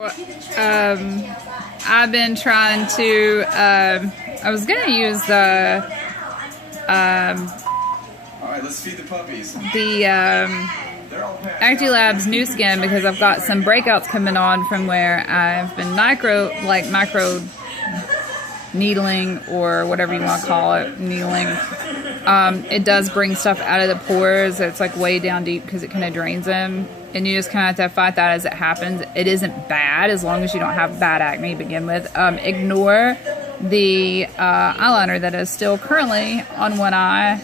I've been trying to, I was going to use the, alright, let's feed the puppies. The, acti-labs new skin because I've got some breakouts coming on from where I've been micro needling or whatever you want to call it, needling. It does bring stuff out of the pores. It's like way down deep because it kind of drains them. And you just kind of have to fight that as it happens. It isn't bad as long as you don't have bad acne to begin with. Ignore the eyeliner that is still currently on one eye.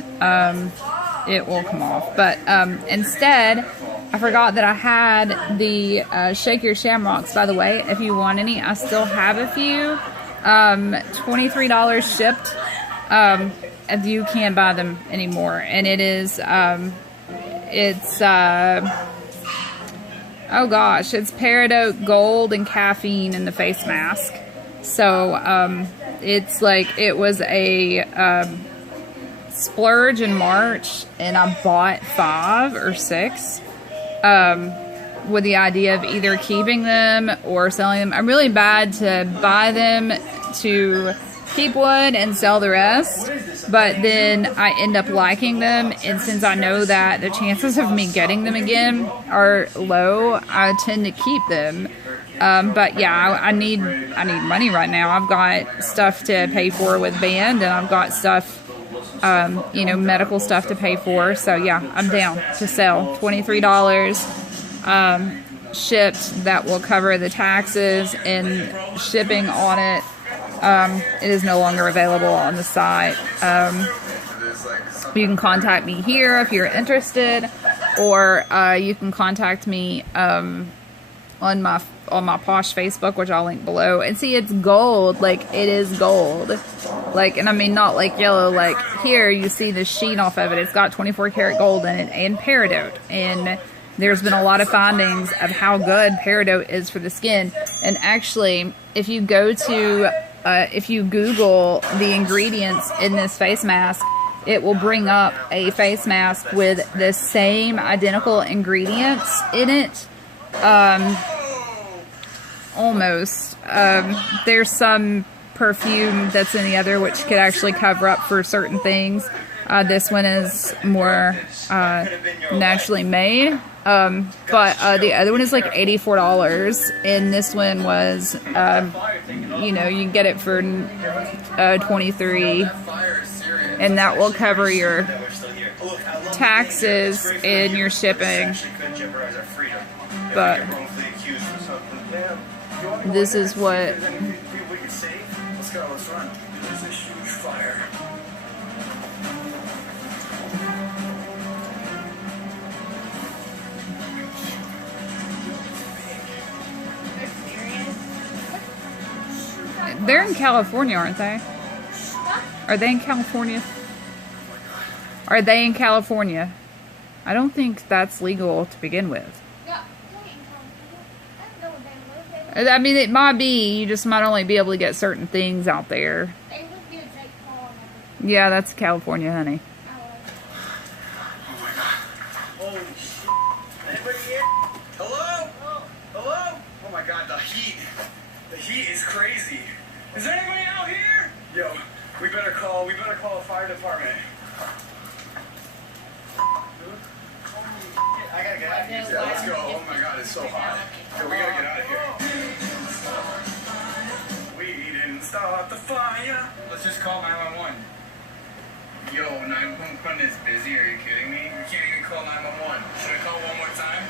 It will come off. But instead, I forgot that I had the Shake Your Shamrocks, by the way. If you want any, I still have a few. $23 shipped. If you can't buy them anymore. And it is, oh gosh, it's peridot gold and caffeine in the face mask. So, it's like, it was a, splurge in March, and I bought 5 or 6, with the idea of either keeping them or selling them. I'm really bad to buy them to keep one and sell the rest, but then I end up liking them, and since I know that the chances of me getting them again are low, I tend to keep them. But yeah, I need money right now. I've got stuff to pay for with band, and I've got stuff, you know, medical stuff to pay for. So yeah, I'm down to sell. $23 shipped. That will cover the taxes and shipping on it. It is no longer available on the site. You can contact me here if you're interested, or you can contact me on my Posh Facebook, which I'll link below. And see, it's gold. Like, it is gold. Like, and I mean not like yellow. Like, here you see the sheen off of it. It's got 24 karat gold in it and peridot. And there's been a lot of findings of how good peridot is for the skin. And actually, if you go to if you Google the ingredients in this face mask, it will bring up a face mask with the same identical ingredients in it. Almost. There's some perfume that's in the other which could actually cover up for certain things. This one is more naturally made. But the other one is like $84, and this one was, you know, you can get it for $23, and that will cover your taxes and your shipping. But this is what. They're in California, aren't they? Are they in California? Are they in California? I don't think that's legal to begin with. I mean, it might be. You just might only be able to get certain things out there. Yeah, that's California, honey. Oh my god. Holy shit. Anybody here? Hello? Hello? Oh my god, the heat. The heat is crazy. Is there anybody out here? Yo, we better call a fire department. I gotta get out of here. Yeah, let's go. Oh my god, it's so hot. Yo, we gotta get out of here. We didn't start the fire. Let's just call 911. Yo, 911 is busy. Are you kidding me? We can't even call 911. Should I call one more time?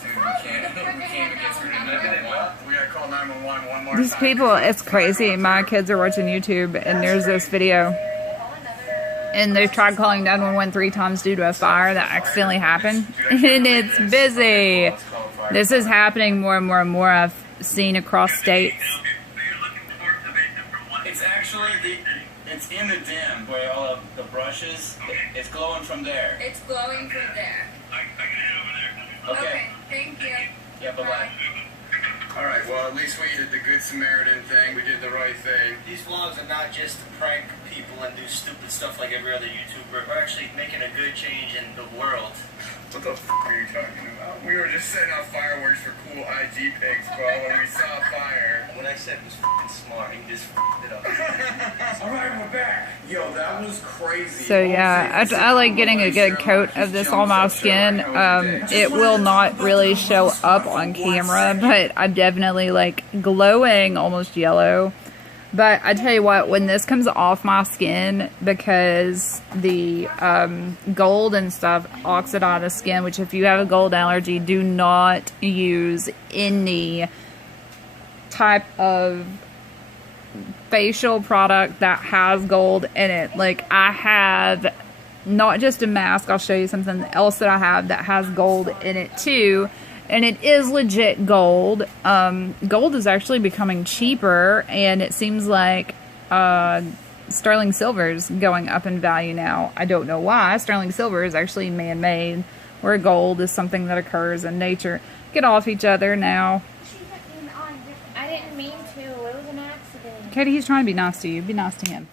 Dude, we can't even get through to 911. We gotta call 911 one more time. These people, it's crazy. My kids are watching YouTube, and there's this video. And they've tried calling 911 3 times due to a fire that accidentally happened. And it's busy. This is happening more and more and more. I've seen across states. It's actually it's in the dim where all of the brushes. It's glowing from there. It's glowing from there. Okay. Thank you. Yeah, bye-bye. Alright, well, at least we did the Good Samaritan thing. We did the right thing. These vlogs are not just to prank people and do stupid stuff like every other YouTuber. We're actually making a good change in the world. What the f*** are you talking about? We were just setting off fireworks for guinea pigs, bro, when we saw fire. When I said it was f***ing smart, he just f***ed it up. Alright, we're back. Yo, that was crazy. So yeah, I like getting a good coat of this on my skin. It will not really show up on camera, but I'm definitely like glowing almost yellow. But I tell you what, when this comes off my skin, because the gold and stuff oxidize the skin, which if you have a gold allergy, do not use any type of facial product that has gold in it. Like, I have not just a mask, I'll show you something else that I have that has gold in it too. And it is legit gold. Gold is actually becoming cheaper, and it seems like sterling silver is going up in value now. I don't know why. Sterling silver is actually man-made, where gold is something that occurs in nature. Get off each other now. I didn't mean to. It was an accident. Katie, he's trying to be nice to you. Be nice to him.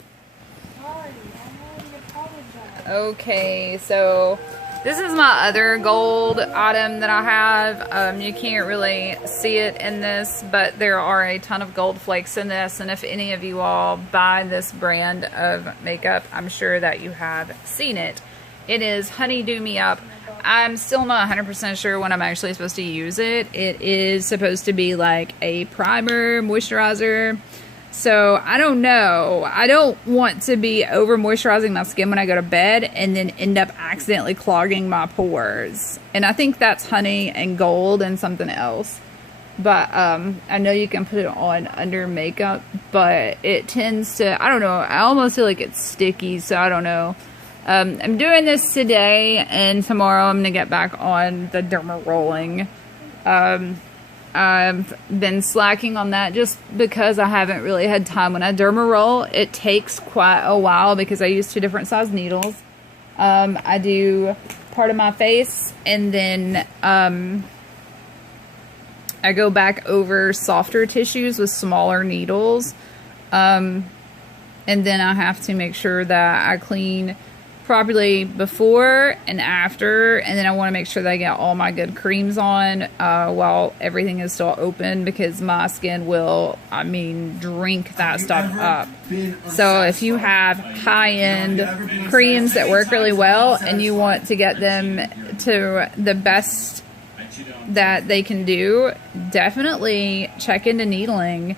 Sorry. I already apologized. Okay, so this is my other gold item that I have. You can't really see it in this, but there are a ton of gold flakes in this. And if any of you all buy this brand of makeup, I'm sure that you have seen it. It is Honeydew Me Up. I'm still not 100% sure when I'm actually supposed to use it. It is supposed to be like a primer, moisturizer. So, I don't know. I don't want to be over moisturizing my skin when I go to bed and then end up accidentally clogging my pores. And I think that's honey and gold and something else. But I know you can put it on under makeup, but it tends to, I don't know, I almost feel like it's sticky, so I don't know. I'm doing this today, and tomorrow I'm going to get back on the derma rolling. I've been slacking on that just because I haven't really had time. When I derma roll, it takes quite a while because I use 2 different size needles. I do part of my face, and then I go back over softer tissues with smaller needles. And then I have to make sure that I clean properly before and after, and then I want to make sure that I get all my good creams on while everything is still open, because my skin will, I mean, drink that stuff up. So if you have high-end creams that work really well and you want to get them to the best that they can do, definitely check into needling.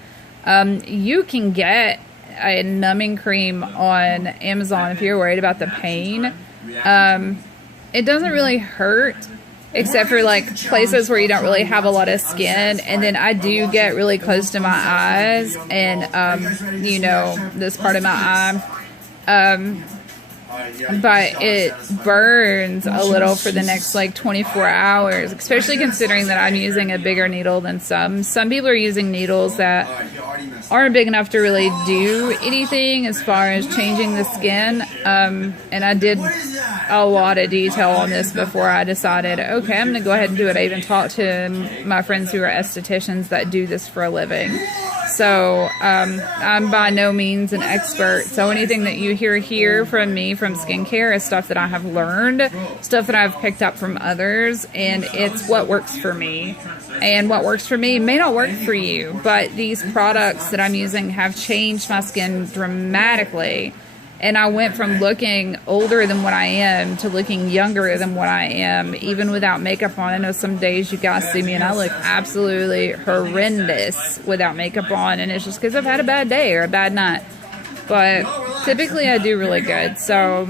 You can get a numbing cream on Amazon if you're worried about the pain. It doesn't really hurt, except for like places where you don't really have a lot of skin. And then I do get really close to my eyes and you know, this part of my eye, but it burns a little for the next like 24 hours, especially considering that I'm using a bigger needle than some people are using needles that aren't big enough to really do anything as far as changing the skin. And I did a lot of detail on this before I decided, okay, I'm gonna go ahead and do it. I even talked to my friends who are estheticians that do this for a living. So I'm by no means an expert. So anything that you hear here from me from skincare is stuff that I have learned, stuff that I've picked up from others, and it's what works for me. And what works for me may not work for you, but these products that I'm using have changed my skin dramatically. And I went from looking older than what I am to looking younger than what I am, even without makeup on. I know some days you guys see me and I look absolutely horrendous without makeup on, and it's just because I've had a bad day or a bad night. But typically I do really good. So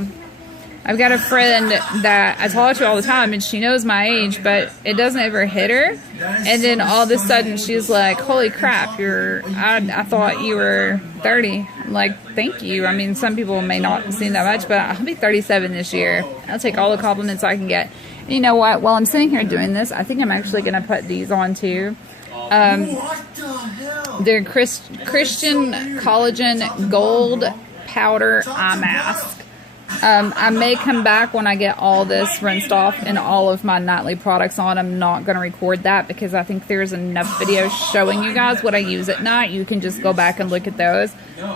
I've got a friend that I talk to all the time, and she knows my age, but it doesn't ever hit her. And then all of a sudden she's like, holy crap, I thought you were 30. I'm like, thank you. I mean, some people may not seem that much, but I'll be 37 this year. I'll take all the compliments I can get. And you know what? While I'm sitting here doing this, I think I'm actually going to put these on too. They're Christian Collagen Gold Powder Eye Mask. I may come back when I get all this rinsed off and all of my nightly products on. I'm not going to record that because I think there's enough videos showing you guys what I use at night. You can just go back and look at those.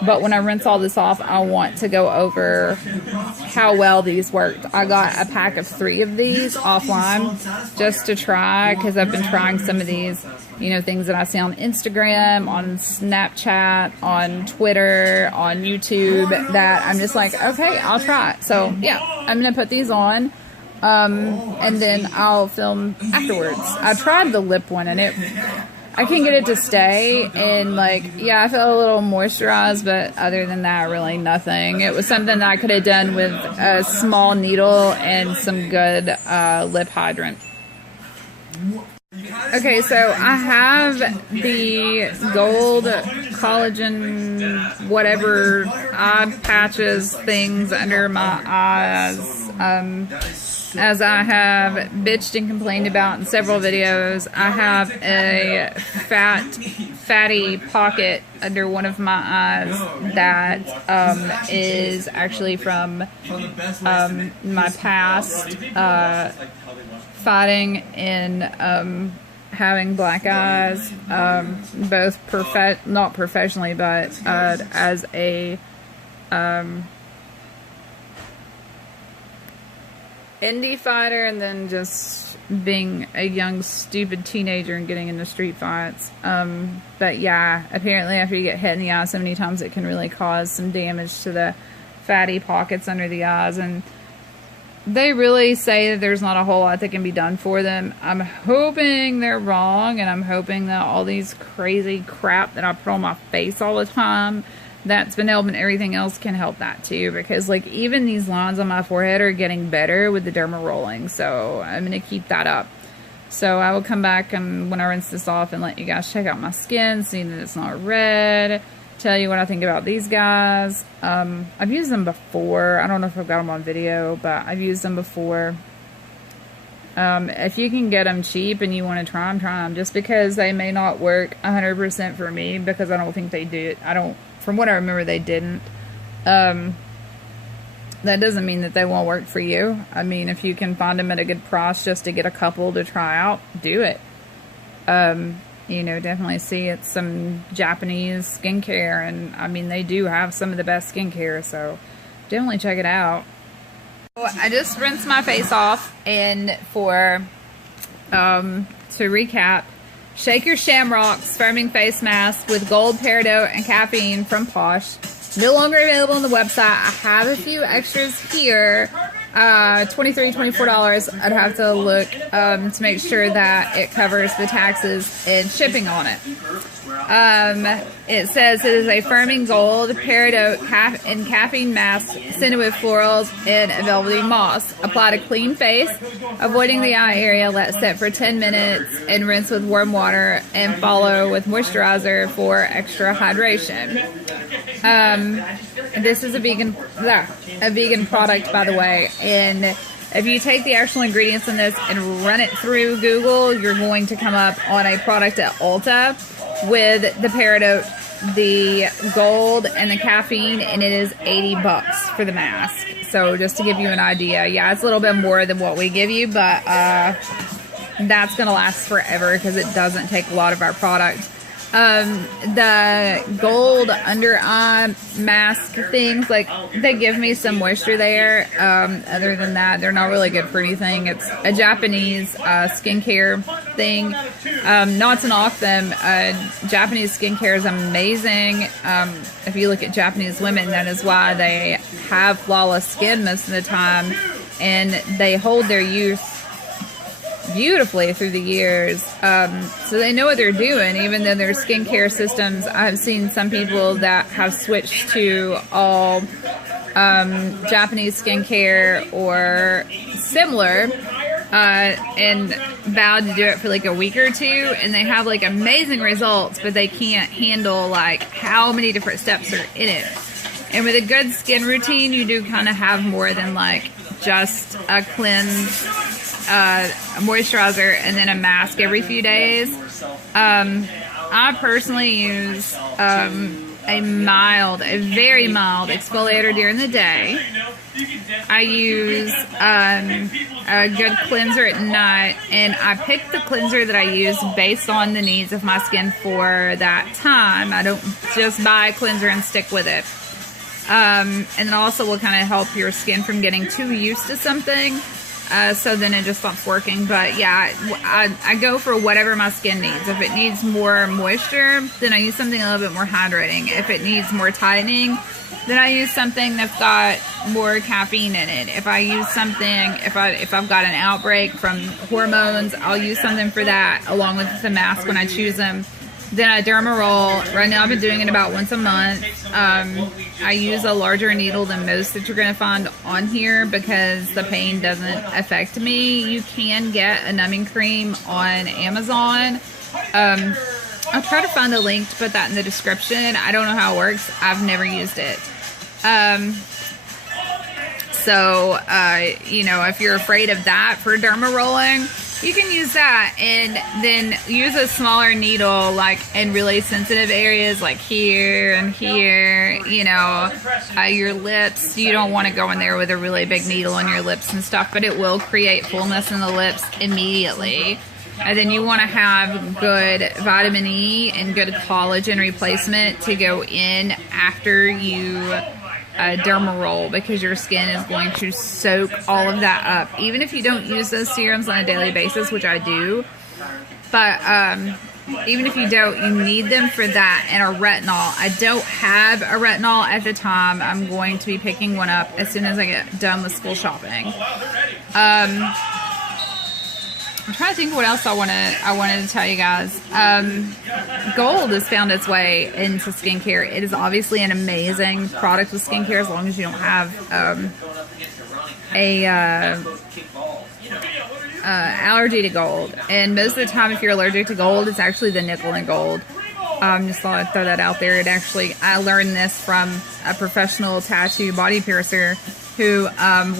But when I rinse all this off, I want to go over how well these worked. I got a pack of 3 of these offline just to try, because I've been trying some of these, you know, things that I see on Instagram, on Snapchat, on Twitter, on YouTube, that I'm just like, okay, I'll try it. So yeah, I'm gonna put these on, and then I'll film afterwards. I tried the lip one, and I can get it to stay, and like, yeah, I felt a little moisturized, but other than that, really nothing. It was something that I could have done with a small needle and some good lip hydrant. Okay, so I have the gold collagen whatever eye patches things under my eyes, as I have bitched and complained about in several videos. I have a fatty pocket under one of my eyes that is actually from my past fighting and having black eyes, both not professionally, but as a indie fighter, and then just being a young stupid teenager and getting into street fights. But yeah, apparently after you get hit in the eye so many times, it can really cause some damage to the fatty pockets under the eyes, and they really say that there's not a whole lot that can be done for them. I'm hoping they're wrong, and I'm hoping that all these crazy crap that I put on my face all the time, that's been helping everything else, can help that too. Because like even these lines on my forehead are getting better with the derma rolling, so I'm going to keep that up. So I will come back and when I rinse this off and let you guys check out my skin, see that it's not red, tell you what I think about these guys. I've used them before. I don't know if I've got them on video, but I've used them before. If you can get them cheap and you want to try them, just because they may not work 100% for me, because I don't think they do. From what I remember, they didn't. That doesn't mean that they won't work for you. I mean, if you can find them at a good price just to get a couple to try out, do it. You know, definitely see it's some Japanese skincare, and I mean, they do have some of the best skincare, so definitely check it out. So I just rinsed my face off, and to recap, Shake Your Shamrocks Firming Face Mask with gold peridot and caffeine from Posh. No longer available on the website. I have a few extras here. $23, $24. I'd have to look to make sure that it covers the taxes and shipping on it. It says it is a firming gold peridot and caffeine mask scented with florals and velvety moss. Apply to clean face, avoiding the eye area. Let set for 10 minutes and rinse with warm water, and follow with moisturizer for extra hydration. This is a vegan product, by the way, and if you take the actual ingredients in this and run it through Google, you're going to come up on a product at Ulta with the peridot, the gold, and the caffeine, and it is $80 for the mask. So just to give you an idea, yeah, it's a little bit more than what we give you, but that's going to last forever because it doesn't take a lot of our product. The gold under eye mask things, like, they give me some moisture there. Other than that, they're not really good for anything. It's a Japanese skincare thing. Not to knock them, Japanese skincare is amazing. If you look at Japanese women, that is why they have flawless skin most of the time, and they hold their youth beautifully through the years. So they know what they're doing, even though their skincare systems, I've seen some people that have switched to all Japanese skincare or similar, and vowed to do it for like a week or two, and they have like amazing results, but they can't handle like how many different steps are in it. And with a good skin routine, you do kind of have more than like just a cleanse, a moisturizer, and then a mask every few days. I personally use a very mild exfoliator during the day. I use a good cleanser at night, and I pick the cleanser that I use based on the needs of my skin for that time. I don't just buy a cleanser and stick with it. And it also will kind of help your skin from getting too used to something, so then it just stops working. But yeah, I go for whatever my skin needs. If it needs more moisture, then I use something a little bit more hydrating. If it needs more tightening, then I use something that's got more caffeine in it. If I use something, if I've got an outbreak from hormones, I'll use something for that along with the mask when I choose them. Then I derma roll. Right now I've been doing it about once a month. I use a larger needle than most that you're going to find on here because the pain doesn't affect me. You can get a numbing cream on Amazon. I'll try to find a link to put that in the description. I don't know how it works. I've never used it. You know, if you're afraid of that for derma rolling, you can use that, and then use a smaller needle like in really sensitive areas like here and here, you know, your lips. You don't want to go in there with a really big needle on your lips and stuff, but it will create fullness in the lips immediately. And then you want to have good vitamin E and good collagen replacement to go in after you derma roll, because your skin is going to soak all of that up. Even if you don't use those serums on a daily basis, which I do, but even if you don't, you need them for that. And a retinol. I don't have a retinol at the time. I'm going to be picking one up as soon as I get done with school shopping. I'm trying to think what else I wanted to tell you guys. Gold has found its way into skincare. It is obviously an amazing product with skincare as long as you don't have allergy to gold. And most of the time, if you're allergic to gold, it's actually the nickel in gold. Just thought I'd throw that out there. I learned this from a professional tattoo body piercer who,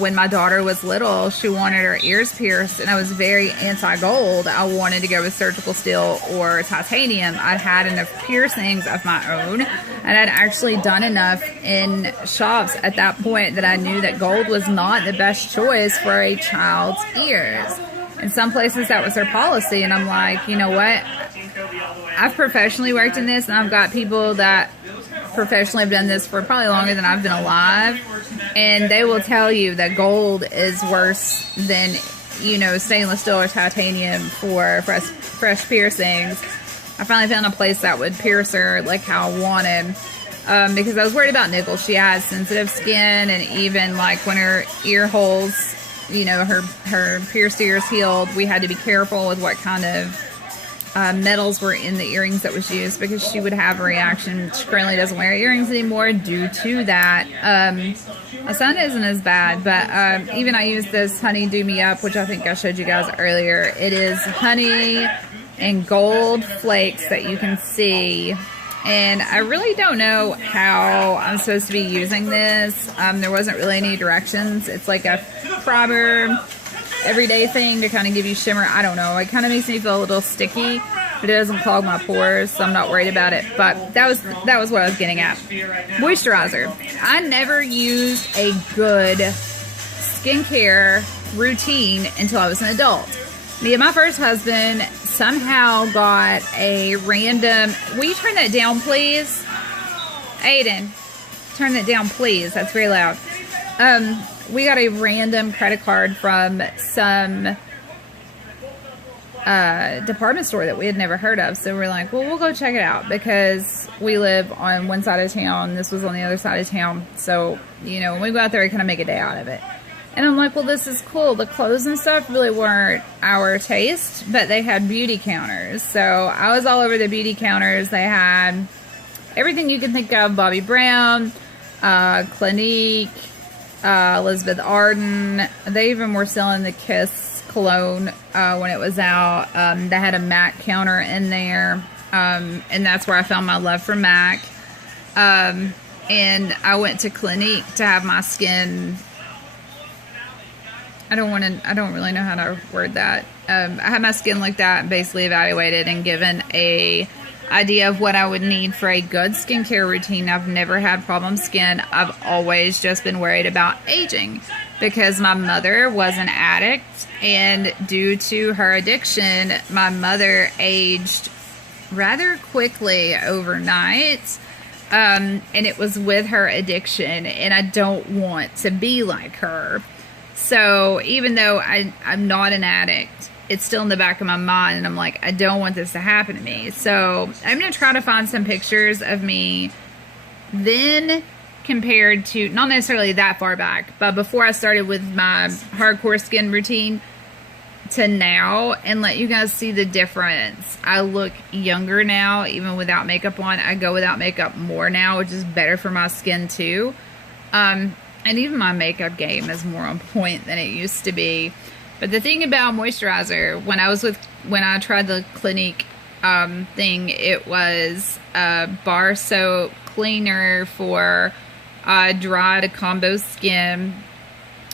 when my daughter was little, she wanted her ears pierced, and I was very anti-gold. I wanted to go with surgical steel or titanium. I'd had enough piercings of my own, and I'd actually done enough in shops at that point that I knew that gold was not the best choice for a child's ears. In some places, that was their policy, and I'm like, you know what? I've professionally worked in this, and I've got people that professionally have done this for probably longer than I've been alive, and they will tell you that gold is worse than, you know, stainless steel or titanium for fresh piercings. I finally found a place that would pierce her like how I wanted, because I was worried about nickel. She has sensitive skin, and even like when her ear holes, you know, her pierced ears healed, we had to be careful with what kind of metals were in the earrings that was used, because she would have a reaction. She currently doesn't wear earrings anymore due to that. My son isn't as bad, but even I use this Honey Do Me Up, which I think I showed you guys earlier. It is honey and gold flakes that you can see, and I really don't know how I'm supposed to be using this. There wasn't really any directions. It's like a primer everyday thing to kind of give you shimmer. I don't know. It kind of makes me feel a little sticky, but it doesn't clog my pores, so I'm not worried about it. But that was what I was getting at. Moisturizer. I never used a good skincare routine until I was an adult. Me and my first husband somehow got a random... Will you turn that down, please? Aiden, turn that down, please. That's very loud. We got a random credit card from some department store that we had never heard of. So we're like, well, we'll go check it out, because we live on one side of town. This was on the other side of town. So, you know, when we go out there, we kind of make a day out of it. And I'm like, well, this is cool. The clothes and stuff really weren't our taste, but they had beauty counters. So I was all over the beauty counters. They had everything you can think of. Bobbi Brown, Clinique, Elizabeth Arden. They even were selling the Kiss cologne when it was out. They had a MAC counter in there, and that's where I found my love for MAC. And I went to Clinique to have my skin... I don't really know how to word that. I had my skin looked at and basically evaluated and given a idea of what I would need for a good skincare routine. I've never had problem skin. I've always just been worried about aging because my mother was an addict, and due to her addiction, my mother aged rather quickly overnight. And it was with her addiction, and I don't want to be like her. So even though I'm not an addict, it's still in the back of my mind, and I'm like, I don't want this to happen to me. So I'm going to try to find some pictures of me then compared to, not necessarily that far back, but before I started with my hardcore skin routine to now, and let you guys see the difference. I look younger now, even without makeup on. I go without makeup more now, which is better for my skin too. And even my makeup game is more on point than it used to be. But the thing about moisturizer, when I tried the Clinique thing, it was a bar soap cleaner for dry to combo skin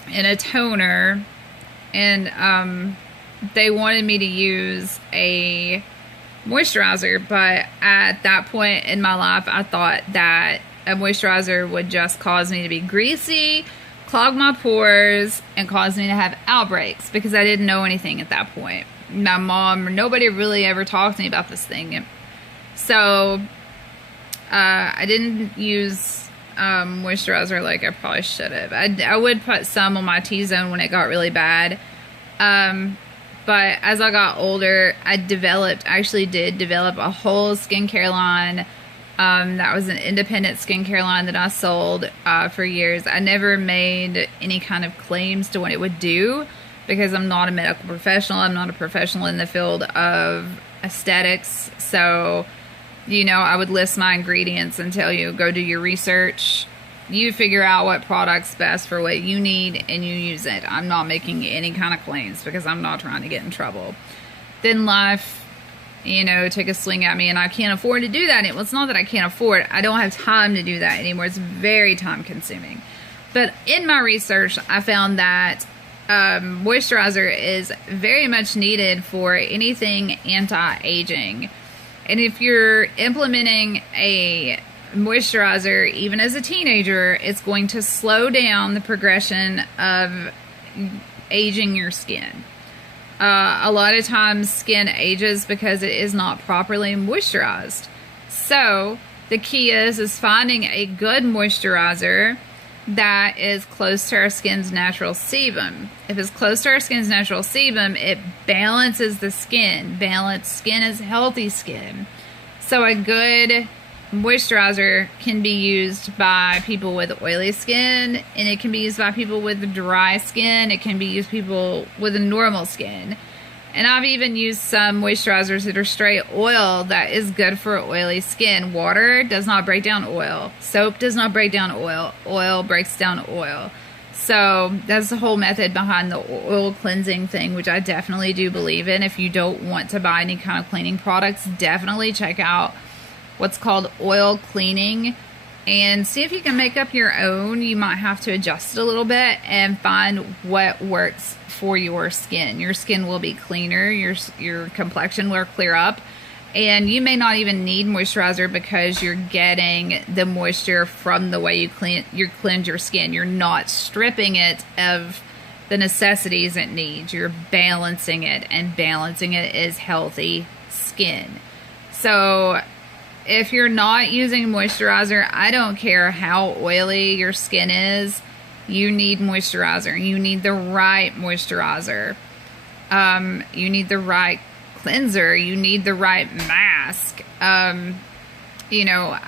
and a toner, and they wanted me to use a moisturizer, but at that point in my life, I thought that a moisturizer would just cause me to be greasy, clog my pores, and cause me to have outbreaks, because I didn't know anything at that point. My mom, nobody really ever talked to me about this thing. So I didn't use moisturizer like I probably should have. I would put some on my T-zone when it got really bad. But as I got older, I actually did develop a whole skincare line. That was an independent skincare line that I sold for years. I never made any kind of claims to what it would do, because I'm not a medical professional. I'm not a professional in the field of aesthetics. So, you know, I would list my ingredients and tell you, go do your research. You figure out what product's best for what you need, and you use it. I'm not making any kind of claims because I'm not trying to get in trouble. Then life, you know, took a swing at me, and I can't afford to do that. Well, it's not that I can't afford. I don't have time to do that anymore. It's very time consuming. But in my research, I found that moisturizer is very much needed for anything anti-aging. And if you're implementing a moisturizer, even as a teenager, it's going to slow down the progression of aging your skin. A lot of times skin ages because it is not properly moisturized. So the key is finding a good moisturizer that is close to our skin's natural sebum. If it's close to our skin's natural sebum, it balances the skin. Balanced skin is healthy skin. So a good moisturizer can be used by people with oily skin, and it can be used by people with dry skin. It can be used by people with a normal skin. And I've even used some moisturizers that are straight oil that is good for oily skin. Water does not break down oil. Soap does not break down oil. Oil breaks down oil. So that's the whole method behind the oil cleansing thing, which I definitely do believe in. If you don't want to buy any kind of cleaning products, definitely check out what's called oil cleaning and see if you can make up your own. You might have to adjust it a little bit and find what works for your skin. Your skin will be cleaner, your complexion will clear up, and you may not even need moisturizer because you're getting the moisture from the way you cleanse your skin. You're not stripping it of the necessities it needs. You're balancing it, and balancing it is healthy skin. So if you're not using moisturizer, I don't care how oily your skin is, you need moisturizer. You need the right moisturizer. You need the right cleanser. You need the right mask. You know,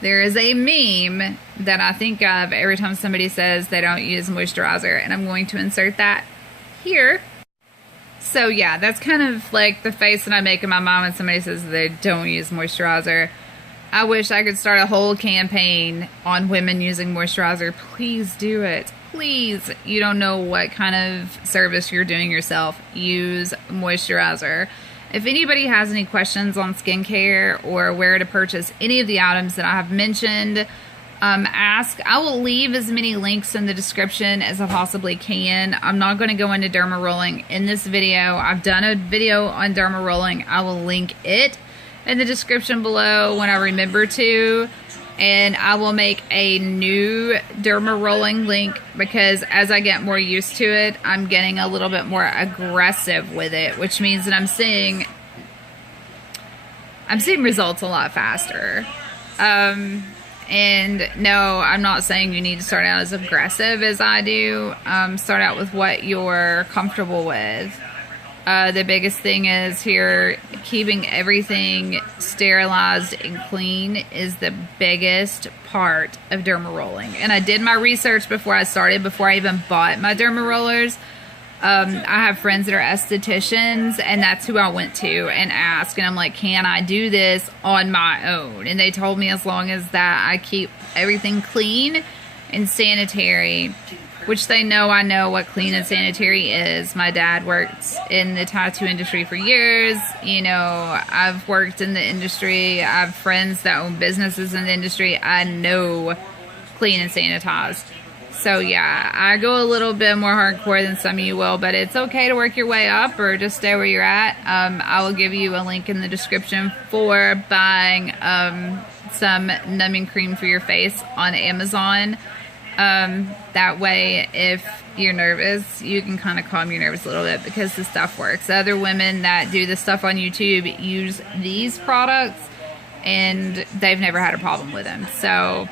there is a meme that I think of every time somebody says they don't use moisturizer, and I'm going to insert that here. So yeah, that's kind of like the face that I make in my mind when somebody says they don't use moisturizer. I wish I could start a whole campaign on women using moisturizer. Please do it. Please. You don't know what kind of service you're doing yourself. Use moisturizer. If anybody has any questions on skincare or where to purchase any of the items that I have mentioned, ask. I will leave as many links in the description as I possibly can. I'm not going to go into derma rolling in this video. I've done a video on derma rolling. I will link it in the description below when I remember to. And I will make a new derma rolling link because as I get more used to it, I'm getting a little bit more aggressive with it, which means that I'm seeing results a lot faster. And no, I'm not saying you need to start out as aggressive as I do. Start out with what you're comfortable with. The biggest thing is here, keeping everything sterilized and clean is the biggest part of derma rolling. And I did my research before I started, before I even bought my derma rollers. I have friends that are estheticians, and that's who I went to and asked. And I'm like, can I do this on my own? And they told me as long as that I keep everything clean and sanitary, which they know I know what clean and sanitary is. My dad worked in the tattoo industry for years. You know, I've worked in the industry. I have friends that own businesses in the industry. I know clean and sanitized. So yeah, I go a little bit more hardcore than some of you will, but it's okay to work your way up or just stay where you're at. I will give you a link in the description for buying some numbing cream for your face on Amazon. That way, if you're nervous, you can kind of calm your nerves a little bit because the stuff works. Other women that do this stuff on YouTube use these products and they've never had a problem with them. So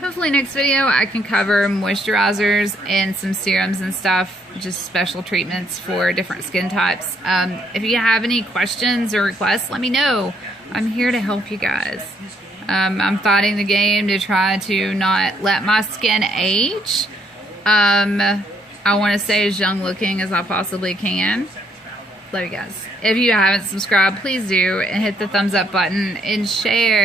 hopefully next video I can cover moisturizers and some serums and stuff, just special treatments for different skin types. If you have any questions or requests, let me know. I'm here to help you guys. I'm fighting the game to try to not let my skin age. I want to stay as young looking as I possibly can. Love you guys. If you haven't subscribed, please do, and hit the thumbs up button and share.